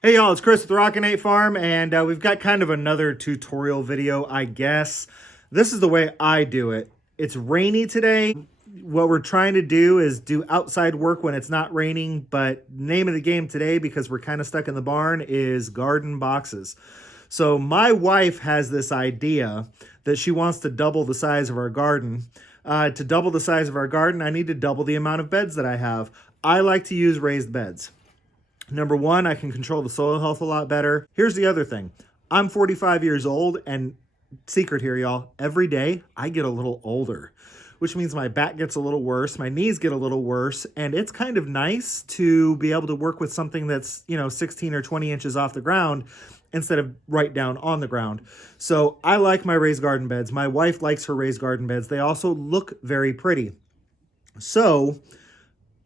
Hey y'all, it's Chris with the Rockin Farm, and we've got kind of another tutorial video, I guess. This is the way I do it. It's rainy today. What we're trying to do is do outside work when it's not raining, but name of the game today, because we're kind of stuck in the barn, is garden boxes. So my wife has this idea that she wants to double the size of our garden. To double the size of our garden, I need to double the amount of beds that I have. I like to use raised beds. Number one, I can control the soil health a lot better. Here's the other thing. I'm 45 years old, and secret here, y'all, every day I get a little older, which means my back gets a little worse, my knees get a little worse, and it's kind of nice to be able to work with something that's, 16 or 20 inches off the ground instead of right down on the ground. So I like my raised garden beds. My wife likes her raised garden beds. They also look very pretty. So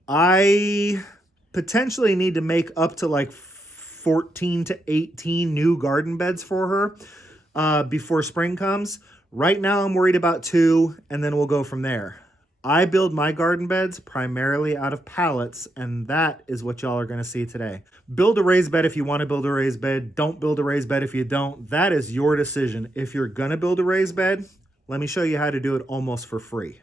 I potentially need to make up to like 14 to 18 new garden beds for her before spring comes. Right now I'm worried about 2, and then we'll go from there. I build my garden beds primarily out of pallets, and that is what y'all are going to see today. Build a raised bed if you want to build a raised bed. Don't build a raised bed if you don't. That is your decision. If you're going to build a raised bed, let me show you how to do it almost for free.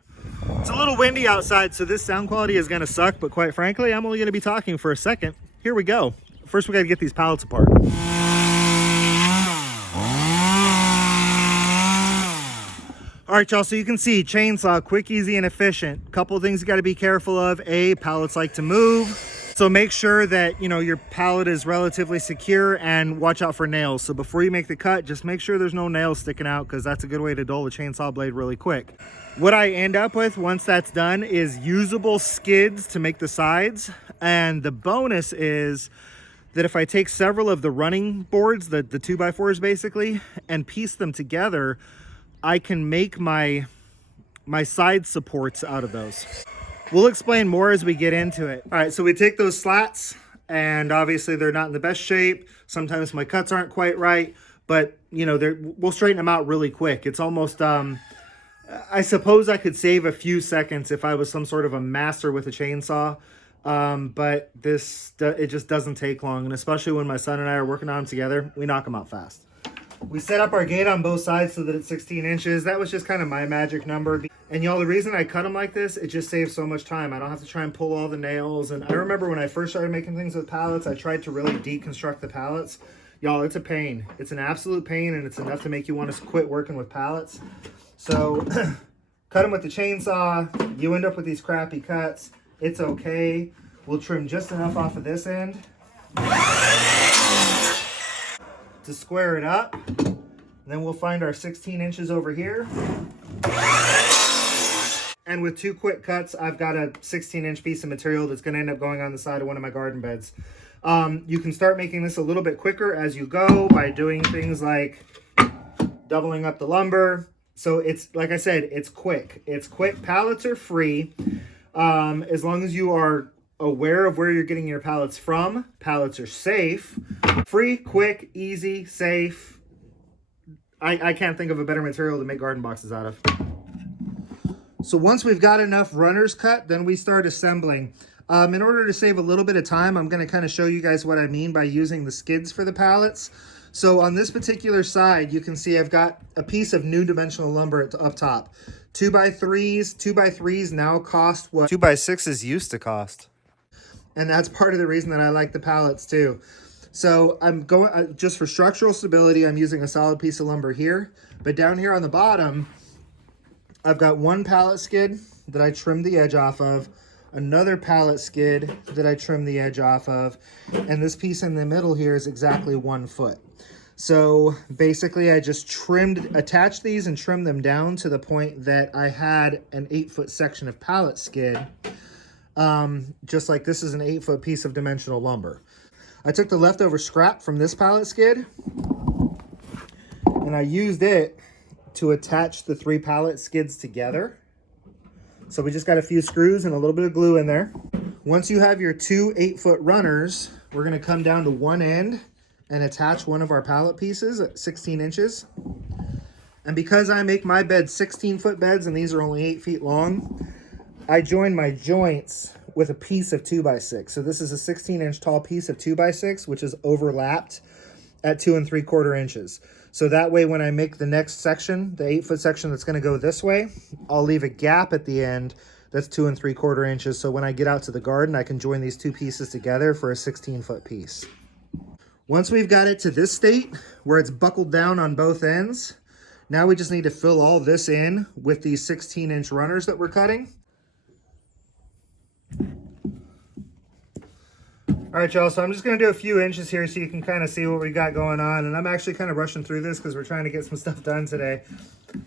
It's a little windy outside, so this sound quality is going to suck, but quite frankly, I'm only going to be talking for a second. Here we go. First, we got to get these pallets apart. All right, y'all, so you can see chainsaw, quick, easy, and efficient. Couple of things you got to be careful of. A, pallets like to move. So make sure that, your pallet is relatively secure, and watch out for nails. So before you make the cut, just make sure there's no nails sticking out, because that's a good way to dull the chainsaw blade really quick. What I end up with once that's done is usable skids to make the sides. And the bonus is that if I take several of the running boards, the 2x4s basically, and piece them together, I can make my side supports out of those. We'll explain more as we get into it. All right, so we take those slats, and obviously they're not in the best shape. Sometimes my cuts aren't quite right, but we'll straighten them out really quick. It's almost, I suppose I could save a few seconds if I was some sort of a master with a chainsaw, but it just doesn't take long, and especially when my son and I are working on them together, we knock them out fast. We set up our gate on both sides so that it's 16 inches. That was just kind of my magic number. And y'all, the reason I cut them like this, it just saves so much time. I don't have to try and pull all the nails. And I remember when I first started making things with pallets, I tried to really deconstruct the pallets. Y'all, it's a pain. It's an absolute pain, and it's enough to make you want to quit working with pallets. So cut them with the chainsaw. You end up with these crappy cuts. It's okay. We'll trim just enough off of this end to square it up. Then we'll find our 16 inches over here. And with 2 quick cuts, I've got a 16-inch piece of material that's going to end up going on the side of one of my garden beds. You can start making this a little bit quicker as you go by doing things like doubling up the lumber. So it's, like I said, it's quick. It's quick. Pallets are free. As long as you are aware of where you're getting your pallets from. Pallets are safe. Free, quick, easy, safe. I can't think of a better material to make garden boxes out of. So once we've got enough runners cut, then we start assembling. In order to save a little bit of time, I'm going to kind of show you guys what I mean by using the skids for the pallets. So on this particular side, you can see I've got a piece of new dimensional lumber up top. 2x3s. 2x3s now cost what 2x6s used to cost. And that's part of the reason that I like the pallets too. So I'm going, just for structural stability, I'm using a solid piece of lumber here. But down here on the bottom, I've got 1 pallet skid that I trimmed the edge off of, another pallet skid that I trimmed the edge off of, and this piece in the middle here is exactly 1 foot. So basically I just attached these and trimmed them down to the point that I had an 8-foot section of pallet skid, just like this is an 8-foot piece of dimensional lumber. I took the leftover scrap from this pallet skid and I used it to attach the 3 pallet skids together. So we just got a few screws and a little bit of glue in there. Once you have your 2 8-foot runners, we're going to come down to one end and attach one of our pallet pieces at 16 inches. And because I make my bed 16-foot beds and these are only 8 feet long, I join my joints with a piece of 2x6. So this is a 16-inch tall piece of 2x6, which is overlapped at 2 3/4 inches. So that way, when I make the next section, the 8-foot section that's going to go this way, I'll leave a gap at the end that's 2 3/4 inches. So when I get out to the garden, I can join these two pieces together for a 16-foot piece. Once we've got it to this state where it's buckled down on both ends, now we just need to fill all this in with these 16-inch runners that we're cutting. All right, y'all, so I'm just going to do a few inches here so you can kind of see what we got going on. And I'm actually kind of rushing through this because we're trying to get some stuff done today.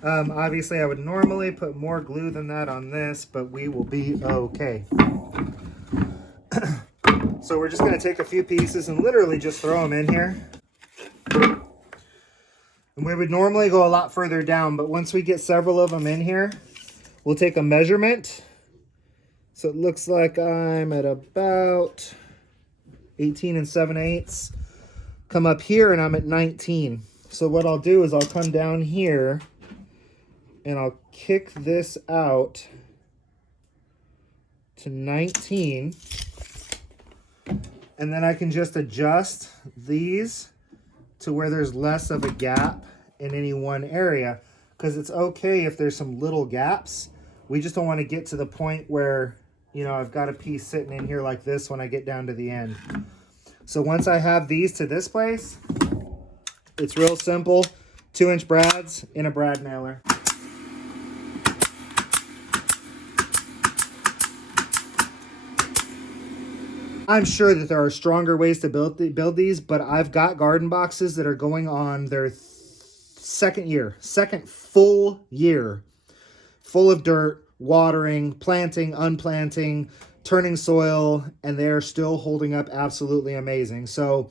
Obviously, I would normally put more glue than that on this, but we will be okay. So we're just going to take a few pieces and literally just throw them in here. And we would normally go a lot further down, but once we get several of them in here, we'll take a measurement. So it looks like I'm at about 18 7/8. Come up here and I'm at 19. So what I'll do is I'll come down here and I'll kick this out to 19. And then I can just adjust these to where there's less of a gap in any one area, because it's okay if there's some little gaps. We just don't want to get to the point where, you know, I've got a piece sitting in here like this when I get down to the end. So once I have these to this place, it's real simple. 2-inch brads in a brad nailer. I'm sure that there are stronger ways to build these, but I've got garden boxes that are going on their second full year, full of dirt, watering, planting, unplanting, turning soil, and they're still holding up absolutely amazing. So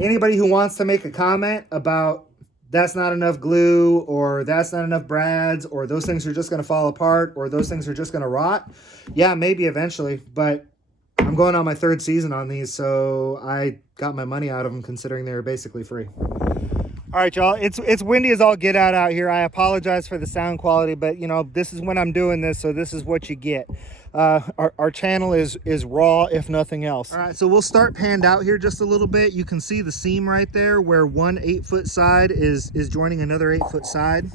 anybody who wants to make a comment about that's not enough glue, or that's not enough brads, or those things are just going to fall apart, or those things are just going to rot, yeah, maybe eventually, but I'm going on my 3rd season on these, so I got my money out of them considering they were basically free. All right, y'all, it's windy as all get out here. I apologize for the sound quality, but you know, this is when I'm doing this, so this is what you get. Our channel is raw, if nothing else. All right, so we'll start panned out here just a little bit. You can see the seam right there where one 8-foot side is joining another 8-foot side.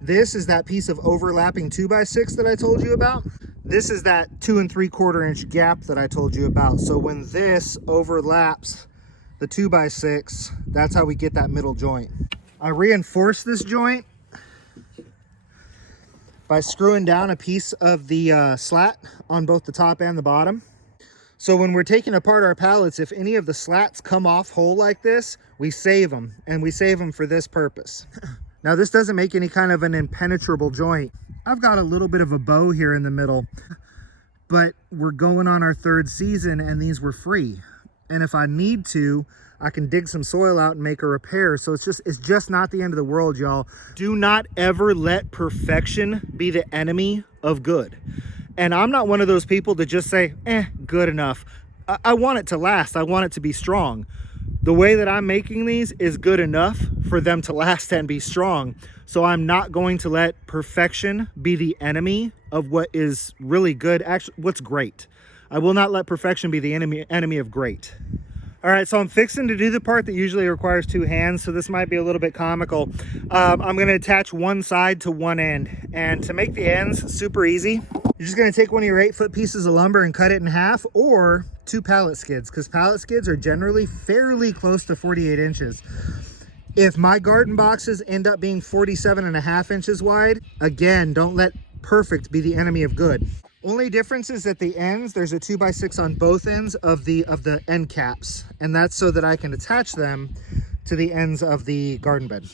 This is that piece of overlapping 2x6 that I told you about. This is that 2 3/4 inch gap that I told you about. So when this overlaps the 2x6, that's how we get that middle joint. I reinforce this joint by screwing down a piece of the slat on both the top and the bottom. So when we're taking apart our pallets, if any of the slats come off whole like this, we save them, and we save them for this purpose. Now this doesn't make any kind of an impenetrable joint. I've got a little bit of a bow here in the middle, but we're going on our 3rd season and these were free. And if I need to, I can dig some soil out and make a repair. So it's just not the end of the world, y'all. Do not ever let perfection be the enemy of good. And I'm not one of those people that just say, good enough. I want it to last. I want it to be strong. The way that I'm making these is good enough for them to last and be strong. So I'm not going to let perfection be the enemy of what is really good, actually what's great. I will not let perfection be the enemy of great. All right, so I'm fixing to do the part that usually requires 2 hands, so this might be a little bit comical. I'm gonna attach one side to one end, and to make the ends super easy, you're just gonna take one of your 8-foot pieces of lumber and cut it in half, or 2 pallet skids, because pallet skids are generally fairly close to 48 inches. If my garden boxes end up being 47.5 inches wide, again, don't let perfect be the enemy of good. Only difference is at the ends, there's a 2x6 on both ends of the end caps, and that's so that I can attach them to the ends of the garden bed.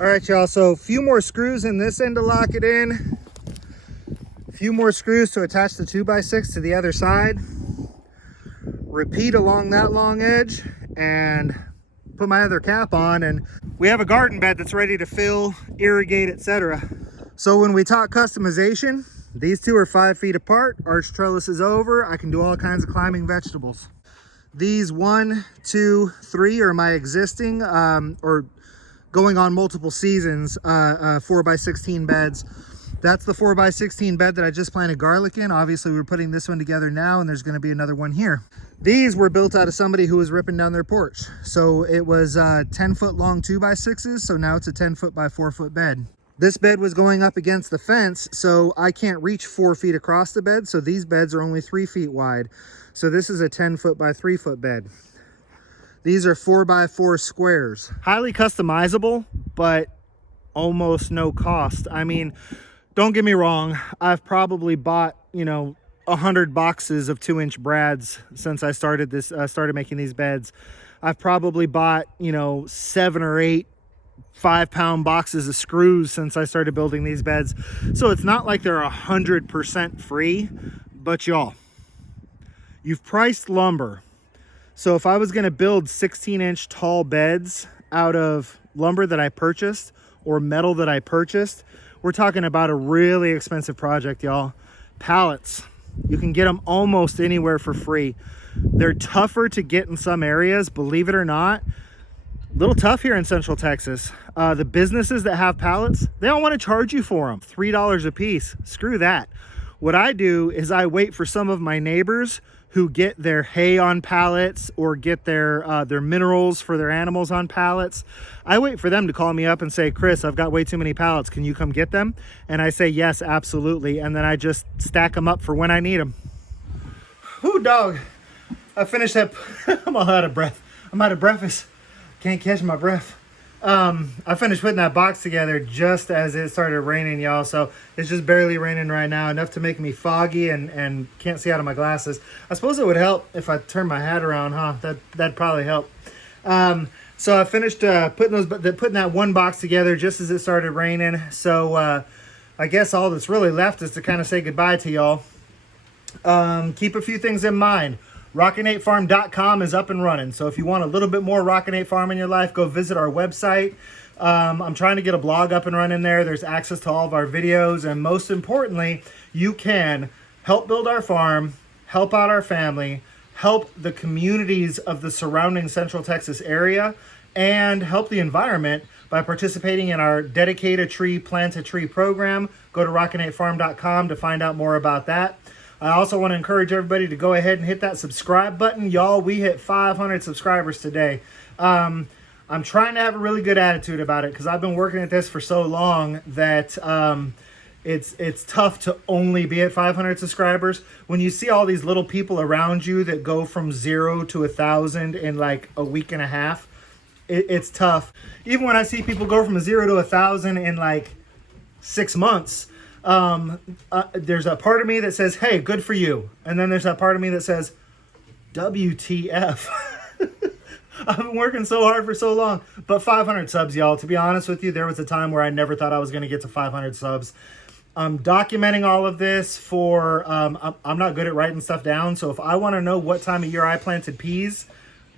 All right, y'all, so a few more screws in this end to lock it in. A few more screws to attach the 2x6 to the other side. Repeat along that long edge and put my other cap on, and we have a garden bed that's ready to fill, irrigate, etc. So when we talk customization, these two are 5 feet apart, arch trellis is over, I can do all kinds of climbing vegetables. These 1, 2, 3 are my existing, or going on multiple seasons, 4x16 beds. That's the 4x16 bed that I just planted garlic in. Obviously, we're putting this one together now, and there's going to be another one here. These were built out of somebody who was ripping down their porch. So it was 10-foot long 2x6s, so now it's a 10-foot by 4-foot bed. This bed was going up against the fence, so I can't reach 4 feet across the bed, so these beds are only 3 feet wide. So this is a 10-foot by 3-foot bed. These are 4x4 squares. Highly customizable, but almost no cost. I mean, don't get me wrong, I've probably bought, 100 boxes of 2-inch brads since I started making these beds. I've probably bought, 7 or 8 5-pound boxes of screws since I started building these beds. So it's not like they're 100% free, but y'all, you've priced lumber. So if I was going to build 16-inch tall beds out of lumber that I purchased or metal that I purchased, we're talking about a really expensive project, y'all. Pallets, you can get them almost anywhere for free. They're tougher to get in some areas, believe it or not. A little tough here in Central Texas. The businesses that have pallets, they don't want to charge you for them. $3 a piece. Screw that. What I do is I wait for some of my neighbors who get their hay on pallets or get their minerals for their animals on pallets. I wait for them to call me up and say, Chris, I've got way too many pallets. Can you come get them? And I say, yes, absolutely. And then I just stack them up for when I need them. Ooh, dog. I finished that. I'm all out of breath. I'm out of breakfast. Can't catch my breath. I finished putting that box together just as it started raining, y'all. So it's just barely raining right now, enough to make me foggy and can't see out of my glasses. I suppose it would help if I turn my hat around, huh? That'd probably help. So I finished putting that one box together just as it started raining. So I guess all that's really left is to kind of say goodbye to y'all. Keep a few things in mind. Rockin8farm.com is up and running. So if you want a little bit more Rockin 8 Farm in your life, go visit our website. I'm trying to get a blog up and running there. There's access to all of our videos. And most importantly, you can help build our farm, help out our family, help the communities of the surrounding Central Texas area, and help the environment by participating in our Dedicate a Tree, Plant a Tree program. Go to Rockin8farm.com to find out more about that. I also want to encourage everybody to go ahead and hit that subscribe button. Y'all, we hit 500 subscribers today. I'm trying to have a really good attitude about it because I've been working at this for so long that it's tough to only be at 500 subscribers. When you see all these little people around you that go from 0 to 1,000 in like a week and a half, it's tough. Even when I see people go from 0 to 1,000 in like 6 months, there's a part of me that says, hey, good for you. And then there's that part of me that says, WTF. I've been working so hard for so long. But 500 subs, y'all. To be honest with you, there was a time where I never thought I was going to get to 500 subs. I'm documenting all of this for, I'm not good at writing stuff down. So if I want to know what time of year I planted peas,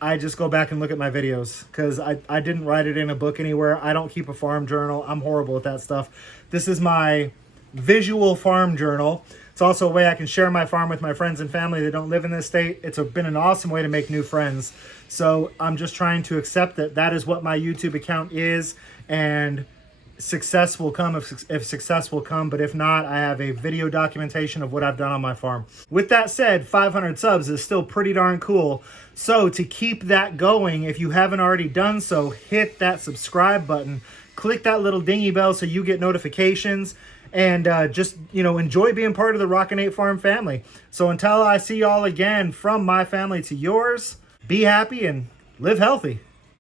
I just go back and look at my videos because I didn't write it in a book anywhere. I don't keep a farm journal. I'm horrible at that stuff. This is my visual farm journal. It's also a way I can share my farm with my friends and family that don't live in this state. It's been an awesome way to make new friends. So I'm just trying to accept that that is what my YouTube account is, and success will come if success will come, but if not, I have a video documentation of what I've done on my farm. With that said, 500 subs is still pretty darn cool. So to keep that going, if you haven't already done so, hit that subscribe button, click that little dingy bell so you get notifications, and just, enjoy being part of the Rockin 8 Farm family. So until I see y'all again, from my family to yours, be happy and live healthy.